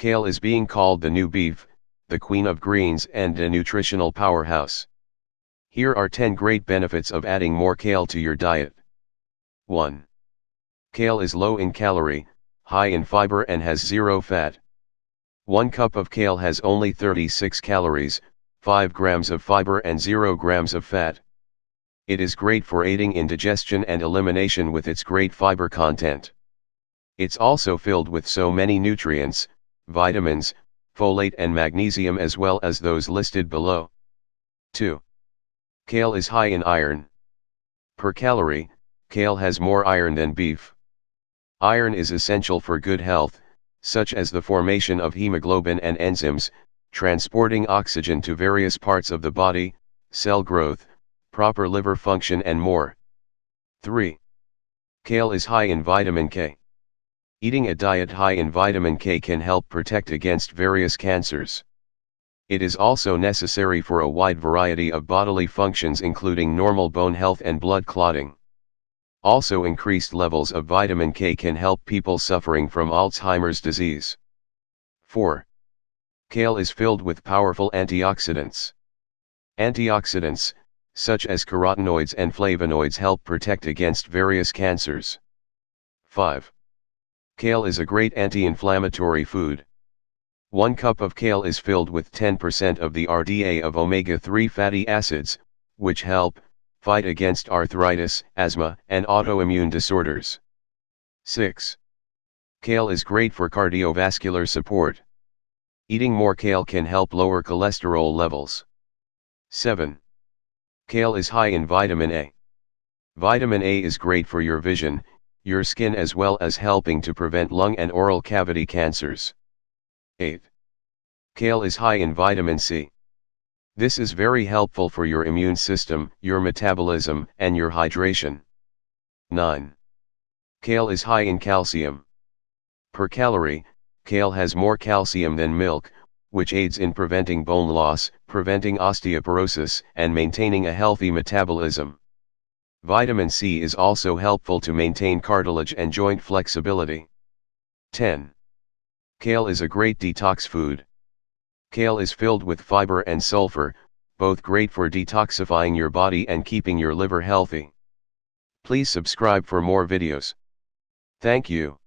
Kale is being called the new beef, the queen of greens and a nutritional powerhouse. Here are 10 great benefits of adding more kale to your diet. 1. Kale is low in calorie, high in fiber and has zero fat. 1 cup of kale has only 36 calories, 5 grams of fiber and 0 grams of fat. It is great for aiding in digestion and elimination with its great fiber content. It's also filled with so many nutrients, vitamins, folate and magnesium as well as those listed below. 2. Kale is high in iron. Per calorie, kale has more iron than beef. Iron is essential for good health, such as the formation of hemoglobin and enzymes, transporting oxygen to various parts of the body, cell growth, proper liver function and more. 3. Kale is high in vitamin K. Eating a diet high in vitamin K can help protect against various cancers. It is also necessary for a wide variety of bodily functions including normal bone health and blood clotting. Also, increased levels of vitamin K can help people suffering from Alzheimer's disease. 4. Kale is filled with powerful antioxidants. Antioxidants, such as carotenoids and flavonoids, help protect against various cancers. 5. Kale is a great anti-inflammatory food. 1 cup of kale is filled with 10% of the RDA of omega-3 fatty acids, which help fight against arthritis, asthma, and autoimmune disorders. 6. Kale is great for cardiovascular support. Eating more kale can help lower cholesterol levels. 7. Kale is high in vitamin A. Vitamin A is great for your vision, your skin as well as helping to prevent lung and oral cavity cancers. 8. Kale is high in vitamin C. This is very helpful for your immune system, your metabolism, and your hydration. 9. Kale is high in calcium. Per calorie, kale has more calcium than milk, which aids in preventing bone loss, preventing osteoporosis, and maintaining a healthy metabolism. Vitamin C is also helpful to maintain cartilage and joint flexibility. 10. Kale is a great detox food. Kale is filled with fiber and sulfur, both great for detoxifying your body and keeping your liver healthy. Please subscribe for more videos. Thank you.